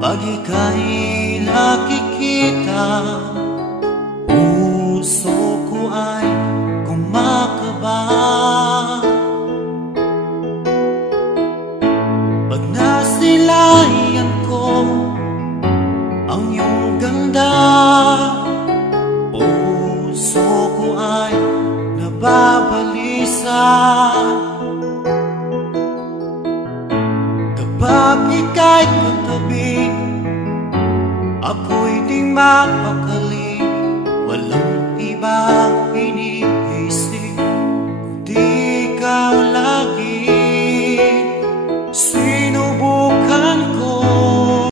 Pag ika'y nakikita, puso ko ay kumakaba. Pag nasilayan ko ang iyong ganda, puso ko ay nababalisa. Kapag ika'y katabi, ako'y di mapakali.